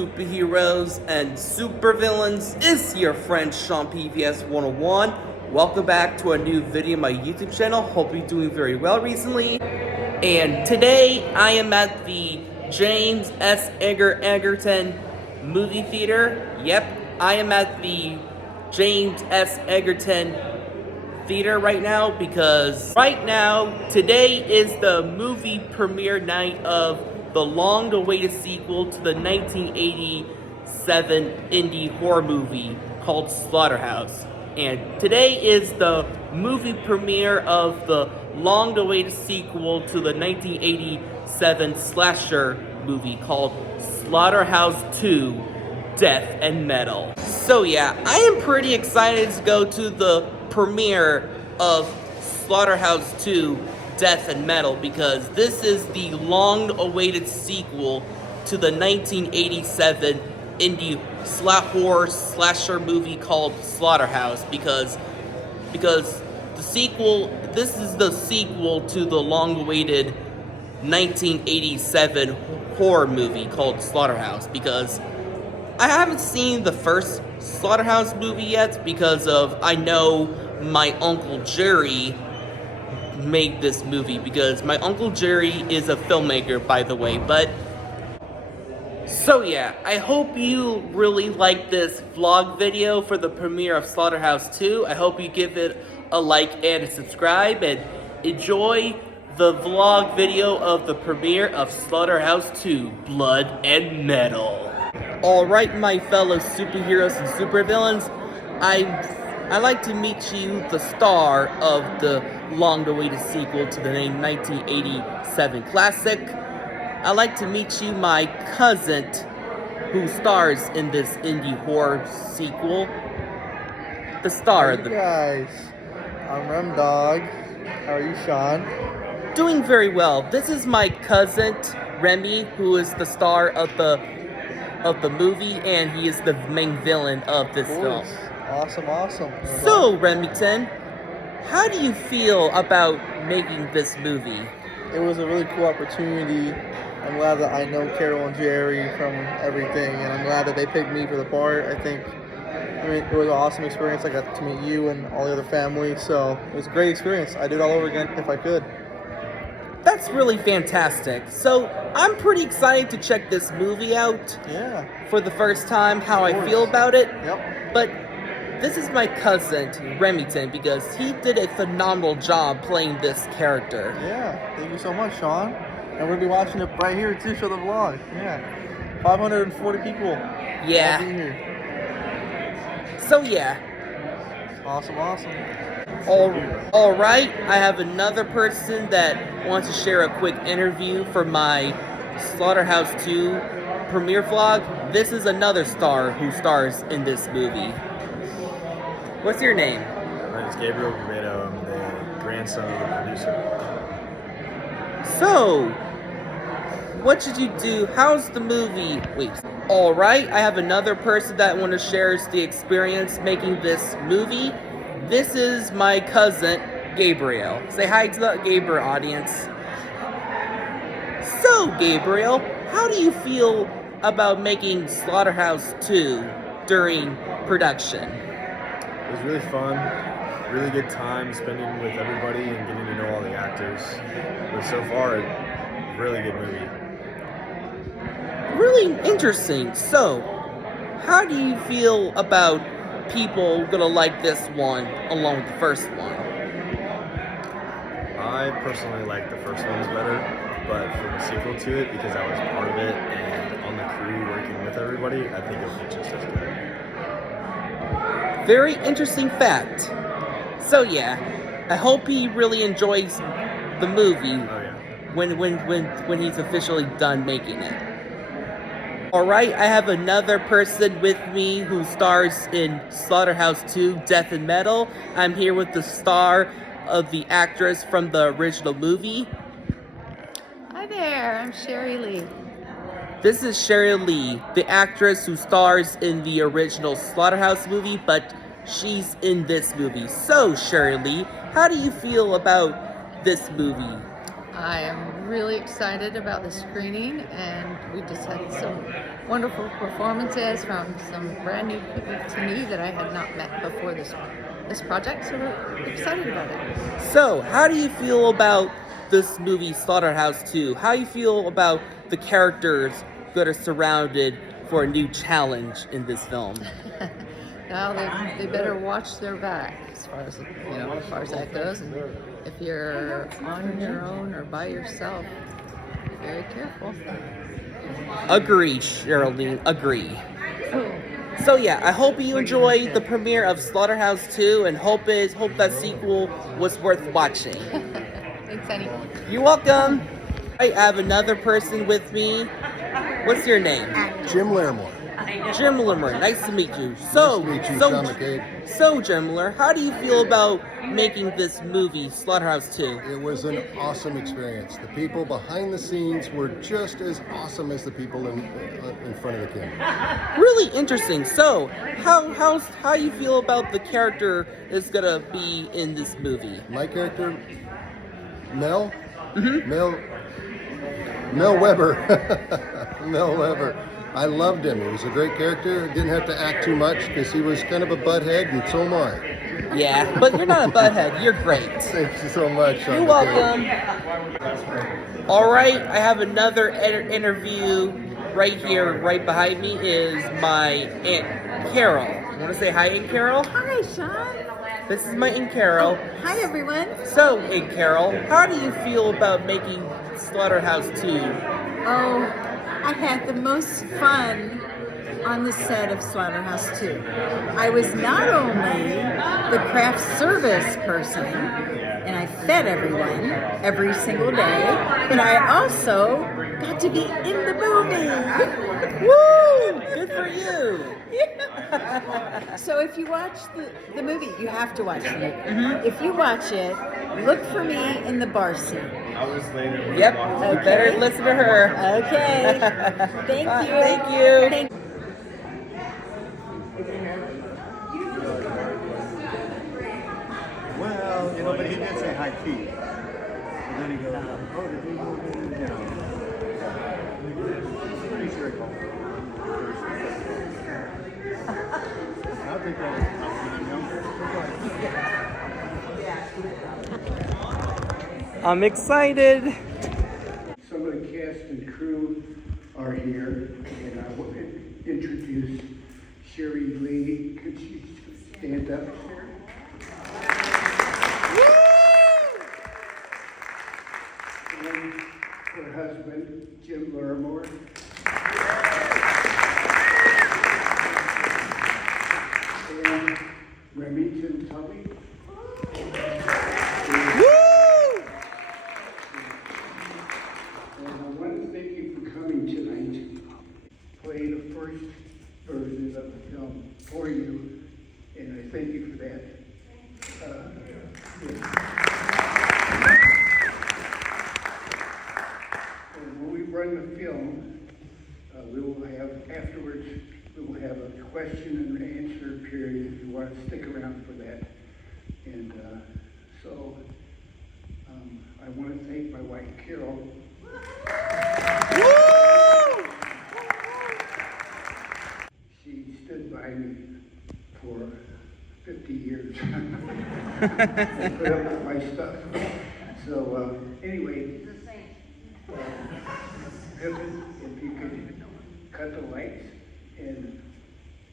superheroes and supervillains. It's your friend Sean PVS 101. Welcome back to a new video on my YouTube channel. Hope you're doing very well recently. And today I am at the James S. Egerton movie theater. Yep, I am at the James S. Egerton theater right now because today is the movie premiere night of the long-awaited sequel to the 1987 indie horror movie called Slaughterhouse. And today is the movie premiere of the long-awaited sequel to the 1987 slasher movie called Slaughterhouse II, Death and Metal. So yeah, I am pretty excited to go to the premiere of Slaughterhouse II, Death and Metal, because this is the long-awaited sequel to the 1987 indie horror slasher movie called Slaughterhouse, because this is the sequel to the long-awaited 1987 horror movie called Slaughterhouse, because I haven't seen the first Slaughterhouse movie yet because I know my Uncle Jerry made this movie, because my Uncle Jerry is a filmmaker, by the way. So yeah, I hope you really like this vlog video for the premiere of Slaughterhouse 2. I hope you give it a like and a subscribe and enjoy the vlog video of the premiere of Slaughterhouse 2, Blood and Metal. Alright, my fellow superheroes and supervillains, I'd like to meet you, the star of the long-awaited sequel to the 1987 classic. I'd like to meet you, my cousin, who stars in this indie horror sequel. The star of the... Hey guys, I'm Rem Dog. How are you, Sean? Doing very well. This is my cousin, Remy, who is the star of the movie, and he is the main villain of this film. Awesome. So, Remington, how do you feel about making this movie? It was a really cool opportunity. I'm glad that I know Carol and Jerry from everything, and I'm glad that they picked me for the part. I mean, it was an awesome experience. I got to meet you and all the other family, so it was a great experience. I'd do it all over again if I could. That's really fantastic. So, I'm pretty excited to check this movie out. Yeah. For the first time, how I feel about it. Yep. But this is my cousin, Remington, because he did a phenomenal job playing this character. Yeah, thank you so much, Sean. And we'll be watching it right here too, show the vlog. Yeah. 540 people. Yeah. I'll be here. So yeah. Awesome. Alright, I have another person that wants to share a quick interview for my Slaughterhouse 2 premiere vlog. This is another star who stars in this movie. What's your name? My name is Gabriel Guerrero. I'm the grandson of the producer. So, what should you do? How's the movie? Wait. Alright, I have another person that want to share the experience making this movie. This is my cousin, Gabriel. Say hi to the Gabriel audience. So, Gabriel, how do you feel about making Slaughterhouse 2 during production? It was really fun, really good time spending with everybody and getting to know all the actors. But so far, a really good movie. Really interesting. So, how do you feel about people gonna like this one along with the first one? I personally like the first one's better, but for the sequel to it, because I was part of it and on the crew working with everybody, I think it'll be just as good. Very interesting fact. So yeah, I hope he really enjoys the movie Oh yeah. when he's officially done making it. Alright, I have another person with me who stars in Slaughterhouse 2, Death and Metal. I'm here with the star of the actress from the original movie. Hi there, I'm Sherry Lee. This is Sherry Lee, the actress who stars in the original Slaughterhouse movie, but she's in this movie. So, Sherry Lee, how do you feel about this movie? I am really excited about the screening, and we just had some wonderful performances from some brand new people to me that I had not met before this project, so we're excited about it. So, how do you feel about this movie, Slaughterhouse II? How do you feel about the characters that are surrounded for a new challenge in this film? Now they better watch their back as far as that goes. And if you're on your own or by yourself, be very careful. Agree, Sherilyn. Agree. So yeah, I hope you enjoyed the premiere of Slaughterhouse 2 and hope that sequel was worth watching. Thanks, honey. You're welcome. I have another person with me. What's your name? Jim Larimore. Jim Limmer, nice to meet you. Nice to meet you, Sean McCabe. So, Jim Limmer, how do you feel about making this movie, Slaughterhouse 2? It was an awesome experience. The people behind the scenes were just as awesome as the people in front of the camera. Really interesting. So, how you feel about the character is gonna be in this movie? My character, Mel? Mm-hmm. Mel Weber. Mel Weber. I loved him. He was a great character. Didn't have to act too much because he was kind of a butthead, and so am I. Yeah, but you're not a butthead. You're great. Thank you so much. You're welcome. All right, I have another interview right here, right behind me is my Aunt Carol. You want to say hi, Aunt Carol? Hi, Sean. This is my Aunt Carol. Hi, everyone. So, Aunt Carol, how do you feel about making Slaughterhouse 2? Oh, I had the most fun on the set of Slaughterhouse 2. I was not only the craft service person, and I fed everyone every single day, but I also got to be in the movie. Woo! Good for you. So if you watch the movie, you have to watch the movie. Mm-hmm. If you watch it, look for me in the bar scene. Yep, you better listen to her. Okay. Thank you. Thank you. Thank Well, but he did say high key. And then he goes, oh, did you go pretty sure he called it. I'll take that as a compliment, I'm excited. Some of the cast and crew are here, and I will introduce Sherry Lee. Could you stand up, Sherry? And her husband, Jim Larimore. And Remington Tully. And I want to thank you for coming tonight. Play the first version of the film for you, and I thank you for that. And when we run the film, we will have afterwards. We will have a question and answer period if you want to stick around for that. And so I want to thank my wife Carol. She stood by me for 50 years. Put up with my stuff. So anyway, Pippin, if you could cut the lights and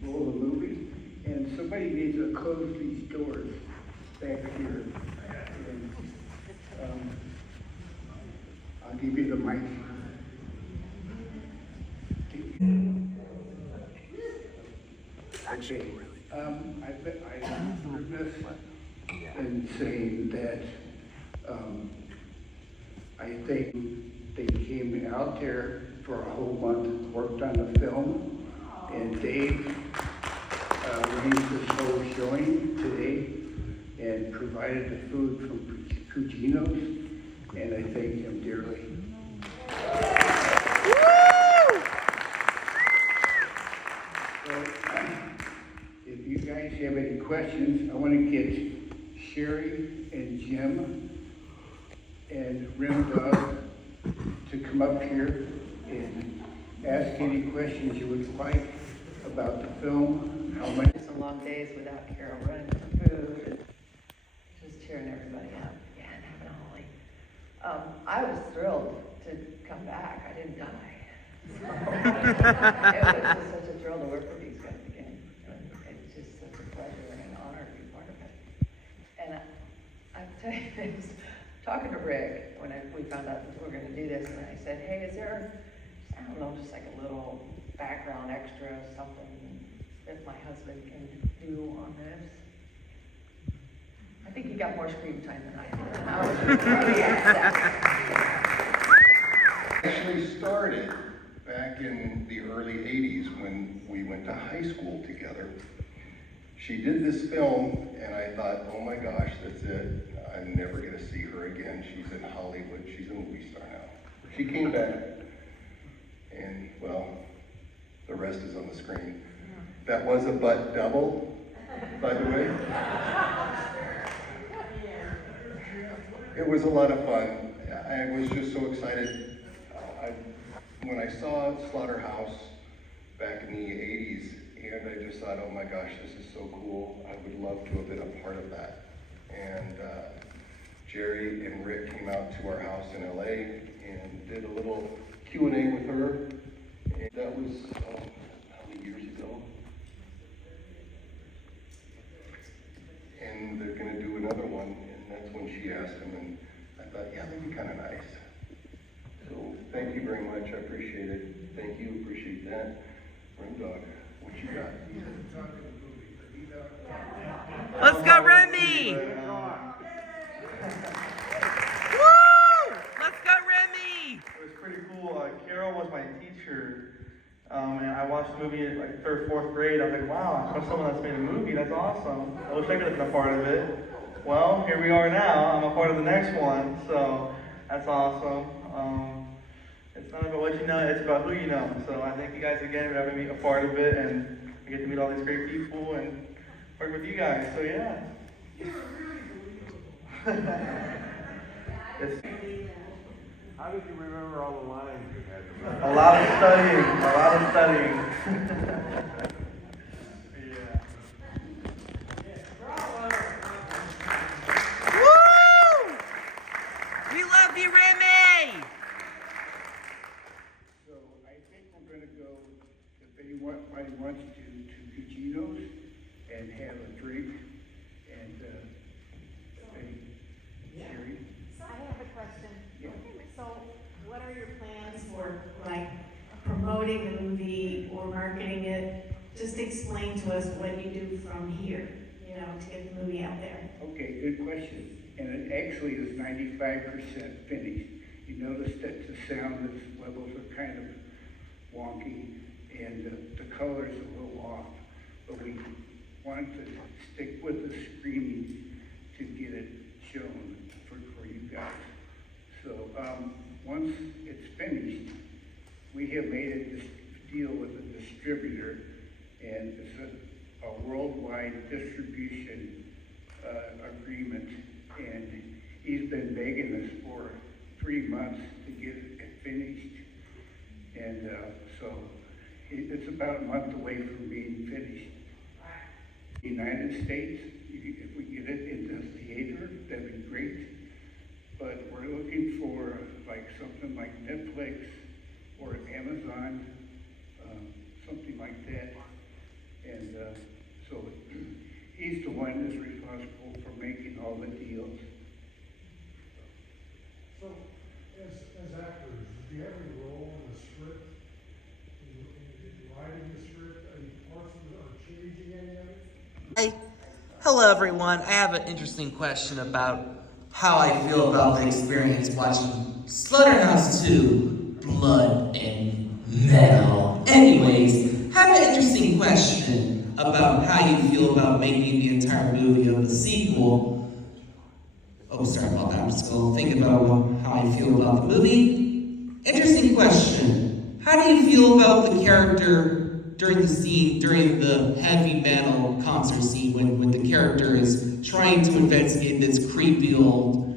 roll the movie. And somebody needs to close these doors back here. And I'll give you the mic. Okay. I'm remiss in saying that I think they came out there for a whole month, worked on the film, and Dave arranged this whole showing today and provided the food from Cugino's, and I thank him dearly. So, if you guys have any questions, I want to get Sherry and Jim and Rim Dog come up here and ask any questions you would like about the film, how much. Some long days without Carol running for food and just cheering everybody up. Yeah, and having a Holly. I was thrilled to come back. I didn't die. It was just such a thrill to work with these guys again. And it's just such a pleasure and an honor to be part of it. And I tell you this, talking to Rick when we found out that we were going to do this, and I said, hey, is there, I don't know, just like a little background extra, something that my husband can do on this? I think he got more screen time than I did. And I was really upset. Actually started back in the early 80s when we went to high school together. She did this film, and I thought, oh my gosh, that's it. I'm never going to see her again. She's in Hollywood. She's a movie star now. She came back, and, well, the rest is on the screen. That was a butt double, by the way. It was a lot of fun. I was just so excited. When I saw Slaughterhouse back in the 80s, and I just thought, oh my gosh, this is so cool. I would love to have been a part of that. And Jerry and Rick came out to our house in LA and did a little Q&A with her. And that was, how many years ago? And they're gonna do another one, and that's when she asked him, and I thought, yeah, that'd be kind of nice. So thank you very much, I appreciate it. Thank you, appreciate that. Ring dog, what you got? Let's go, Remy! Woo! Let's go, Remy! It was pretty cool. Carol was my teacher, and I watched the movie in like third, fourth grade. I was like, wow, I saw someone that's made a movie. That's awesome. I wish I could have been a part of it. Well, here we are now. I'm a part of the next one, so that's awesome. It's not about what you know, it's about who you know. So I thank you guys again for having me a part of it, and I get to meet all these great people and work with you guys. So yeah. How did you remember all the lines you had? A lot of studying, a lot of studying. Yeah. Woo! We love you, Remy! So I think we're gonna go, if anybody wants to Gugino's and have a drink and, Sherry. I have a question. Yeah. So what are your plans for like promoting the movie or marketing it? Just explain to us what you do from here, to get the movie out there. Okay, good question. And it actually is 95% finished. You notice that the sound levels are kind of wonky and the color's a little off. But we want to stick with the screening to get it shown for you guys. So once it's finished, we have made a deal with a distributor, and it's a worldwide distribution agreement, and he's been begging us for 3 months to get it finished, and so it's about a month away from being finished. United States, if we get it into the theater, that'd be great. But we're looking for like something like Netflix or Amazon, something like that. And so he's the one that's responsible for making all the deals. So, as actors, do you have any role in the script? In writing the script, any parts of it, or changing any of it? Hey, hello everyone. I have an interesting question about how I feel about the experience watching Slaughterhouse II, Blood and Metal. Anyways, I have an interesting question about how you feel about making the entire movie of the sequel. Oh, sorry about that. I'm just going to think about how I feel about the movie. Interesting question. How do you feel about the character during the heavy metal concert scene when the character is trying to investigate this creepy old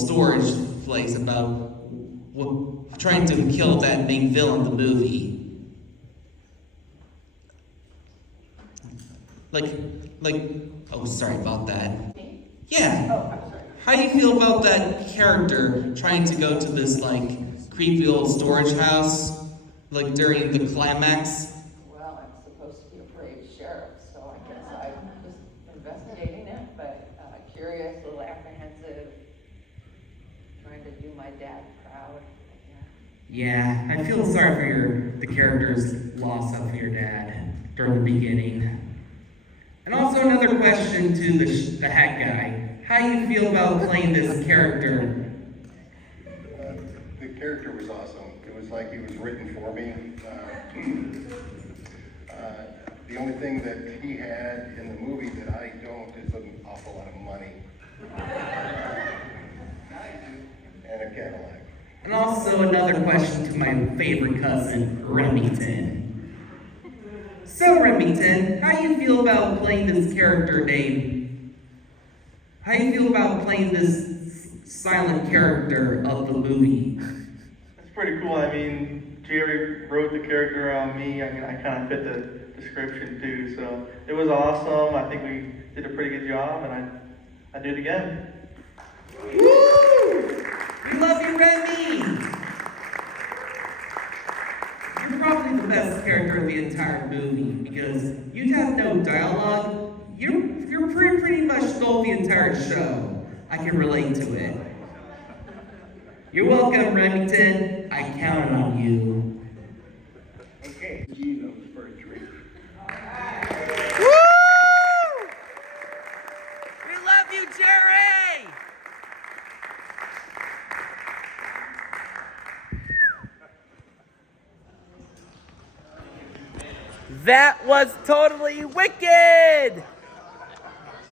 storage place about trying to kill that main villain in the movie. Oh, sorry about that. Yeah. Oh, I'm sorry. How do you feel about that character trying to go to this, like, creepy old storage house, like, during the climax? Well, I'm supposed to be a brave sheriff, so I guess I'm just investigating it, but curious, a little apprehensive, trying to do my dad proud. Yeah, I feel sorry for the character's loss of your dad during the beginning. And also another question to the hat guy. How do you feel about playing this character? The character was awesome. It was like he was written for me. The only thing that he had in the movie that I don't is an awful lot of money. And a Cadillac. And also another question to my favorite cousin, Remington. So Remington, how do you feel about playing this character name? How do you feel about playing this silent character of the movie? It's pretty cool. I mean, Jerry wrote the character around me. I mean, I kind of fit the description too. So it was awesome. I think we did a pretty good job, and I did it again. Woo! We love you, Remy! You're probably the best character in the entire movie because you have no dialogue. You're pretty much stole the entire show. I can relate to it. You're welcome, Remington. I counted on you. Okay. Geno's for a drink. Woo! We love you, Jerry! That was totally wicked!